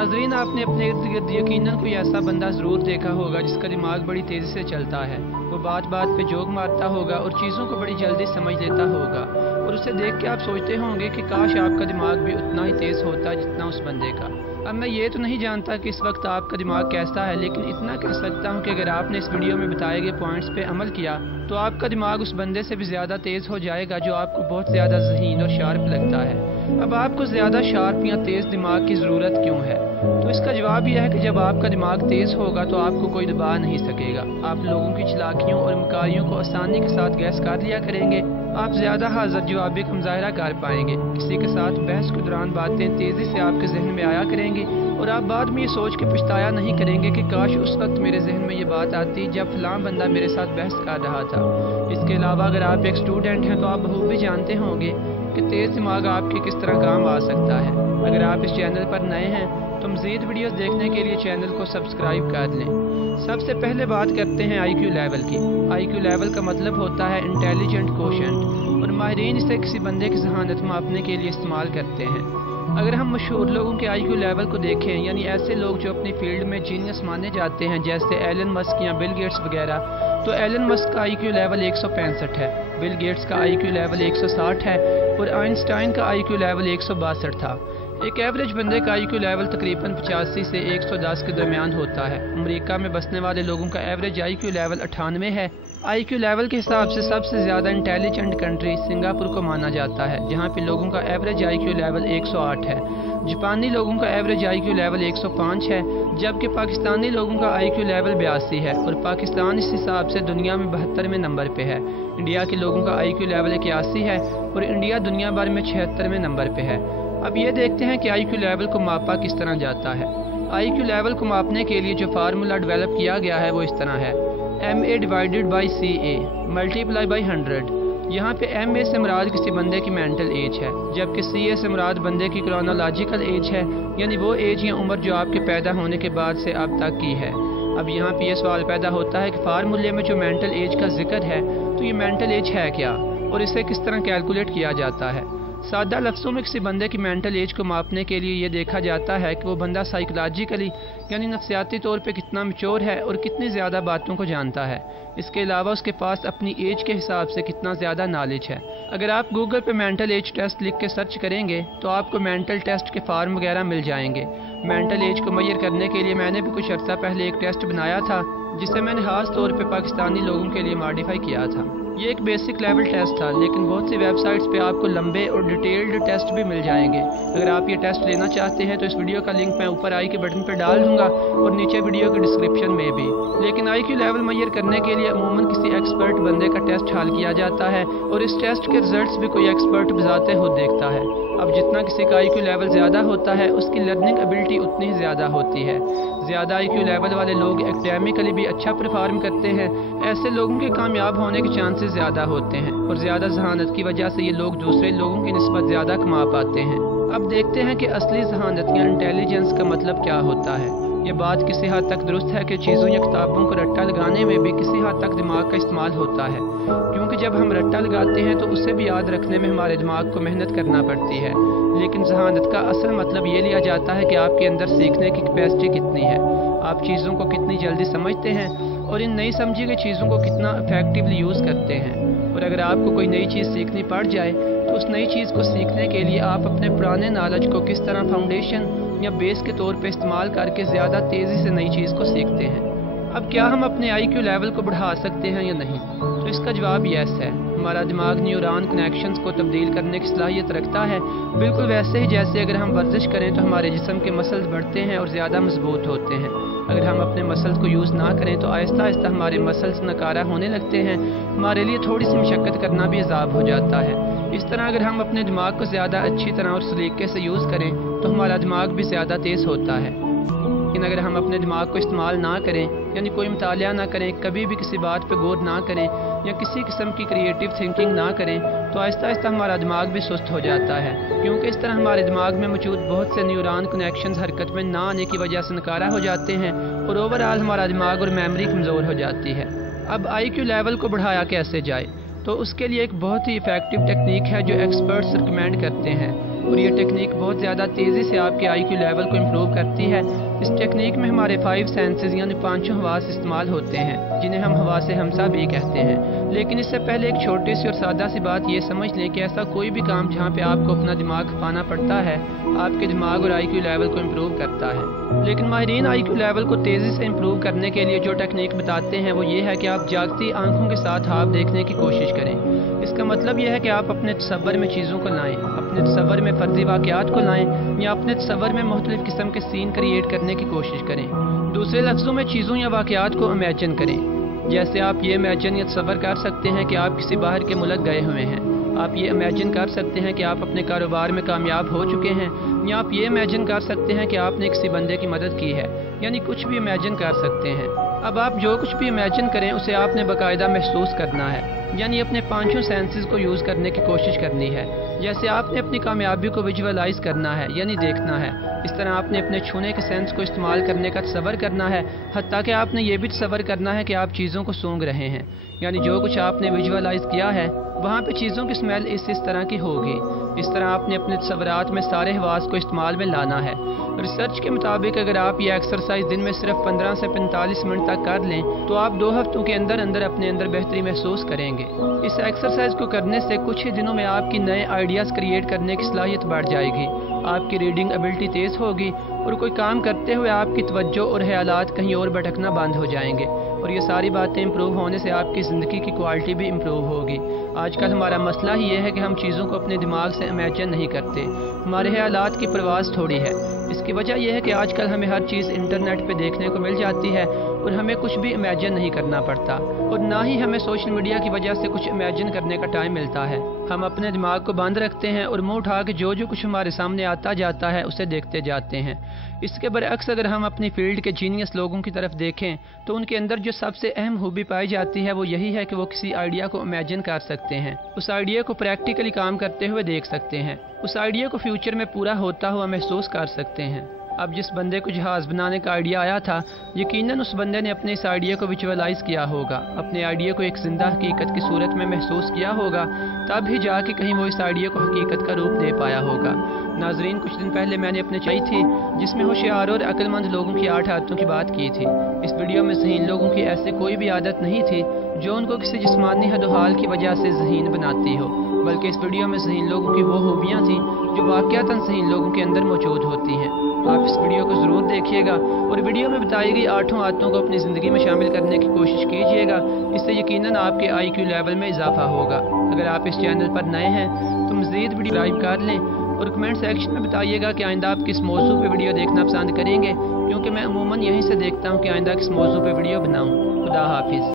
नाज़रीन, आपने अपने इर्द गिर्द यकीनन कोई ऐसा बंदा ज़रूर देखा होगा जिसका दिमाग बड़ी तेज़ी से चलता है। वो बात बात पे जोक मारता होगा और चीज़ों को बड़ी जल्दी समझ लेता होगा, और उसे देख के आप सोचते होंगे कि काश आपका दिमाग भी उतना ही तेज़ होता जितना उस बंदे का। अब मैं ये तो नहीं जानता कि इस वक्त आपका दिमाग कैसा है, लेकिन इतना कह सकता हूँ कि अगर आपने इस वीडियो में बताए गए पॉइंट्स पे अमल किया तो आपका दिमाग उस बंदे से भी ज़्यादा तेज़ हो जाएगा जो आपको बहुत ज़्यादा ज़हीन और शार्प लगता है। अब आपको ज़्यादा शार्प या तेज़ दिमाग की ज़रूरत क्यों है? तो इसका जवाब यह है कि जब आपका दिमाग तेज़ होगा तो आपको कोई दबा नहीं सकेगा। आप लोगों की चालाकियों और मकारियों को आसानी के साथ गैस कर लिया करेंगे। आप ज़्यादा हाज़र जवाबी का मुज़ाहिरा कर पाएंगे। किसी के साथ बहस के दौरान बातें तेज़ी से आपके जहन में आया करेंगी और आप बाद में ये सोच के पछताया नहीं करेंगे कि काश उस वक्त मेरे जहन में ये बात आती जब फलां बंदा मेरे साथ बहस कर रहा था। इसके अलावा अगर आप एक स्टूडेंट हैं तो आप बखूबी जानते होंगे कि तेज़ दिमाग आपके किस तरह काम आ सकता है। अगर आप इस चैनल पर नए हैं तो मज़ीद वीडियोस देखने के लिए चैनल को सब्सक्राइब कर लें। सबसे पहले बात करते हैं IQ लेवल की। IQ लेवल का मतलब होता है इंटेलिजेंट कोशेंट, और माहिरीन इसे किसी बंदे की जहानत मापने के लिए इस्तेमाल करते हैं। अगर हम मशहूर लोगों के IQ लेवल को देखें, यानी ऐसे लोग जो अपनी फील्ड में जीनियस माने जाते हैं, जैसे एलन मस्क या बिल गेट्स वगैरह, तो एलन मस्क का IQ लेवल 165 है, बिल गेट्स का IQ लेवल 160 है और आइंस्टाइन का IQ लेवल 162 था। एक एवरेज बंदे का IQ लेवल तकरीबन 85 से 110 के दरमियान होता है। अमेरिका में बसने वाले लोगों का एवरेज IQ लेवल 98 है। IQ लेवल के हिसाब से सबसे ज़्यादा इंटेलिजेंट कंट्री सिंगापुर को माना जाता है, जहाँ पे लोगों का एवरेज IQ लेवल 108 है। जापानी लोगों का एवरेज IQ लेवल 105 है, जबकि पाकिस्तानी लोगों का IQ लेवल 82 है और पाकिस्तान इस हिसाब से दुनिया में 72वें नंबर पे है। इंडिया के लोगों का IQ लेवल 81 है और इंडिया दुनिया भर में 76वें नंबर पे है। अब ये देखते हैं कि IQ लेवल को मापा किस तरह जाता है। IQ लेवल को मापने के लिए जो फार्मूला डेवलप किया गया है वो इस तरह है: MA divided by CA multiply by 100। यहाँ पे MA से मुराद किसी बंदे की मेंटल एज है, जबकि CA से मुराद बंदे की क्रोनोलॉजिकल एज है, यानी वो एज या उम्र जो आपके पैदा होने के बाद से अब तक की है। अब यहाँ पे ये सवाल पैदा होता है कि फार्मूले में जो मेंटल एज का जिक्र है तो ये मेंटल एज है क्या और इसे किस तरह कैलकुलेट किया जाता है। सादा लफ्ज़ों में किसी बंदे की मेंटल एज को मापने के लिए ये देखा जाता है कि वो बंदा साइकोलॉजिकली यानी नफ्सियाती तौर पे कितना मैच्योर है और कितनी ज़्यादा बातों को जानता है। इसके अलावा उसके पास अपनी एज के हिसाब से कितना ज़्यादा नॉलेज है। अगर आप गूगल पे मेंटल एज टेस्ट लिख के सर्च करेंगे तो आपको मेंटल टेस्ट के फार्म वगैरह मिल जाएंगे। मेंटल एज को मेजर करने के लिए मैंने भी कुछ अर्सा पहले एक टेस्ट बनाया था, जिसे मैंने खास तौर पे पाकिस्तानी लोगों के लिए मॉडिफाई किया था। ये एक बेसिक लेवल टेस्ट था, लेकिन बहुत सी वेबसाइट्स पे आपको लंबे और डिटेल्ड टेस्ट भी मिल जाएंगे। अगर आप ये टेस्ट लेना चाहते हैं तो इस वीडियो का लिंक मैं ऊपर आई के बटन पर डाल दूंगा और नीचे वीडियो के डिस्क्रिप्शन में भी। लेकिन IQ लेवल मेजर करने के लिए अमूमन किसी एक्सपर्ट बंदे का टेस्ट हल किया जाता है और इस टेस्ट के रिजल्ट्स भी कोई एक्सपर्ट बजाते खुद देखता है। अब जितना किसी का IQ लेवल ज़्यादा होता है उसकी लर्निंग एबिलिटी उतनी ही ज़्यादा होती है। ज़्यादा IQ लेवल वाले लोग एकेडमिकली भी अच्छा परफॉर्म करते हैं। ऐसे लोगों के कामयाब होने के चांसेस ज़्यादा होते हैं और ज़्यादा जहानत की वजह से ये लोग दूसरे लोगों की निस्बत ज़्यादा कमा पाते हैं। अब देखते हैं कि असली जहानत या इंटेलिजेंस का मतलब क्या होता है। ये बात किसी हद तक दुरुस्त है कि चीज़ों या किताबों को रट्टा लगाने में भी किसी हद तक दिमाग का इस्तेमाल होता है, क्योंकि जब हम रट्टा लगाते हैं तो उसे भी याद रखने में हमारे दिमाग को मेहनत करना पड़ती है। लेकिन जहानत का असल मतलब ये लिया जाता है कि आपके अंदर सीखने की कैपेसिटी कितनी है, आप चीज़ों को कितनी जल्दी समझते हैं और इन नई समझी गई चीज़ों को कितना इफेक्टिवली यूज़ करते हैं। और अगर आपको कोई नई चीज़ सीखनी पड़ जाए तो उस नई चीज़ को सीखने के लिए आप अपने पुराने नॉलेज को किस तरह फाउंडेशन या बेस के तौर पे इस्तेमाल करके ज़्यादा तेज़ी से नई चीज़ को सीखते हैं। अब क्या हम अपने IQ लेवल को बढ़ा सकते हैं या नहीं? तो इसका जवाब यस है। हमारा दिमाग न्यूरॉन कनेक्शंस को तब्दील करने की सलाहियत रखता है, बिल्कुल वैसे ही जैसे अगर हम वर्जिश करें तो हमारे जिस्म के मसल्स बढ़ते हैं और ज़्यादा मजबूत होते हैं। अगर हम अपने मसल्स को यूज़ ना करें तो आहिस्ता आहिस्ता हमारे मसल्स नकारा होने लगते हैं। हमारे लिए थोड़ी सी मशक्क़त करना भी अज़ाब हो जाता है। इस तरह अगर हम अपने दिमाग को ज़्यादा अच्छी तरह और सलीके से यूज़ करें तो हमारा दिमाग भी ज़्यादा तेज़ होता है। लेकिन अगर हम अपने दिमाग को इस्तेमाल ना करें, यानी कोई मुतालिया ना करें, कभी भी किसी बात पे गौर ना करें या किसी किस्म की क्रिएटिव थिंकिंग ना करें, तो आहिस्ता आहिस्ता हमारा दिमाग भी सुस्त हो जाता है, क्योंकि इस तरह हमारे दिमाग में मौजूद बहुत से न्यूरॉन कनेक्शंस हरकत में ना आने की वजह से नकारा हो जाते हैं और ओवरऑल हमारा दिमाग और मेमोरी कमज़ोर हो जाती है। अब IQ लेवल को बढ़ाया कैसे जाए? तो उसके लिए एक बहुत ही इफ़ेक्टिव टेक्निक है जो एक्सपर्ट्स रिकमेंड करते हैं। और ये टेक्निक बहुत ज़्यादा तेज़ी से आपके IQ लेवल को इम्प्रूव करती है। इस टेक्निक में हमारे 5 सेंसेस यानी 5 हवास इस्तेमाल होते हैं, जिन्हें हम हवासे हमसा भी कहते हैं। लेकिन इससे पहले एक छोटी सी और सादा सी बात ये समझ लें कि ऐसा कोई भी काम जहाँ पे आपको अपना दिमाग खपाना पड़ता है, आपके दिमाग और IQ लेवल को इम्प्रूव करता है। लेकिन माहिरीन IQ लेवल को तेज़ी से इम्प्रूव करने के लिए जो टेक्निक बताते हैं वो ये है कि आप जागती आंखों के साथ ख्वाब देखने की कोशिश करें। इसका मतलब यह है कि आप अपने तसव्वुर में चीज़ों को लाएं, अपने तसव्वुर में फर्जी वाक़यात को लाएं या अपने तसव्वुर में मुख्तलिफ़ किस्म के सीन क्रिएट करने की कोशिश करें। दूसरे लफ्ज़ों में चीज़ों या वाक़यात को इमेजिन करें। जैसे आप ये इमेजिन या तसव्वुर कर सकते हैं कि आप किसी बाहर के मुल्क गए हुए हैं। आप ये इमेजिन कर सकते हैं कि आप अपने कारोबार में कामयाब हो चुके हैं, या आप ये इमेजिन कर सकते हैं कि आपने किसी बंदे की मदद की है, यानी कुछ भी इमेजिन कर सकते हैं। अब आप जो कुछ भी इमेजिन करें उसे आपने बाकायदा महसूस करना है, यानी अपने 5 सेंसेस को यूज़ करने की कोशिश करनी है। जैसे आपने अपनी कामयाबी को विजुअलाइज करना है, यानी देखना है। इस तरह आपने अपने छूने के सेंस को इस्तेमाल करने का तसव्वुर करना है। हत्ता कि आपने ये भी तसव्वुर करना है कि आप चीज़ों को सूंघ रहे हैं, यानी जो कुछ आपने विजुअलाइज किया है वहाँ पे चीज़ों की स्मेल इस तरह की होगी। इस तरह आपने अपने तसव्वुरात में सारे हवास को इस्तेमाल में लाना है। रिसर्च के मुताबिक अगर आप ये एक्सरसाइज दिन में सिर्फ 15 से 45 मिनट तक कर लें तो आप 2 हफ्तों के अंदर अंदर अपने अंदर बेहतरी महसूस करेंगे। इस एक्सरसाइज को करने से कुछ ही दिनों में आपकी नए आइडियाज़ क्रिएट करने की सलाहियत बढ़ जाएगी, आपकी रीडिंग एबिलिटी तेज़ होगी और कोई काम करते हुए आपकी तवज्जो और ख्यालात कहीं और भटकना बंद हो जाएंगे। और ये सारी बातें इम्प्रूव होने से आपकी ज़िंदगी की क्वालिटी भी इम्प्रूव होगी। आजकल हमारा मसला ही ये है कि हम चीज़ों को अपने दिमाग से इमेजिन नहीं करते, हमारे ख्यालात की परवाज़ थोड़ी है। इसकी वजह यह है कि आजकल हमें हर चीज़ इंटरनेट पे देखने को मिल जाती है और हमें कुछ भी इमेजिन नहीं करना पड़ता, और ना ही हमें सोशल मीडिया की वजह से कुछ इमेजिन करने का टाइम मिलता है। हम अपने दिमाग को बंद रखते हैं और मुंह उठा के जो कुछ हमारे सामने आता जाता है उसे देखते जाते हैं। इसके बरअक्स अगर हम अपनी फील्ड के जीनियस लोगों की तरफ देखें तो उनके अंदर जो सबसे अहम खूबी पाई जाती है वो यही है कि वो किसी आइडिया को इमेजिन कर सकते हैं, उस आइडिया को प्रैक्टिकली काम करते हुए देख सकते हैं, उस आइडिया को फ्यूचर में पूरा होता हुआ महसूस कर सकते हैं। अब जिस बंदे को जहाज़ बनाने का आइडिया आया था, यकीनन उस बंदे ने अपने इस आइडिया को विजुअलाइज किया होगा, अपने आइडिया को एक जिंदा हकीकत की सूरत में महसूस किया होगा, तब ही जाके कहीं वो इस आइडिया को हकीकत का रूप दे पाया होगा। नाजरीन, कुछ दिन पहले मैंने अपने चाई थी जिसमें होशियार और अक्लमंद लोगों की 8 आदतों की बात की थी। इस वीडियो में ज़हीन लोगों की ऐसी कोई भी आदत नहीं थी जो उनको किसी जिस्मानी हदोहाल की वजह से ज़हीन बनाती हो, बल्कि इस वीडियो में ज़हीन लोगों की वो खूबियाँ थीं जो वाक़यातन ज़हीन लोगों के अंदर मौजूद होती हैं। आप इस वीडियो को ज़रूर देखिएगा और वीडियो में बताई गई 8 आदतों को अपनी ज़िंदगी में शामिल करने की कोशिश कीजिएगा। इससे यकीनन आपके IQ लेवल में इजाफा होगा। अगर आप इस चैनल पर नए हैं तो मज़ीद वीडियो लाइक कर लें और कमेंट सेक्शन में बताइएगा कि आइंदा आप किस मौजू पे वीडियो देखना पसंद करेंगे, क्योंकि मैं अमूमन यहीं से देखता हूँ कि आइंदा किस मौजू पे वीडियो बनाऊँ। खुदा हाफिज़।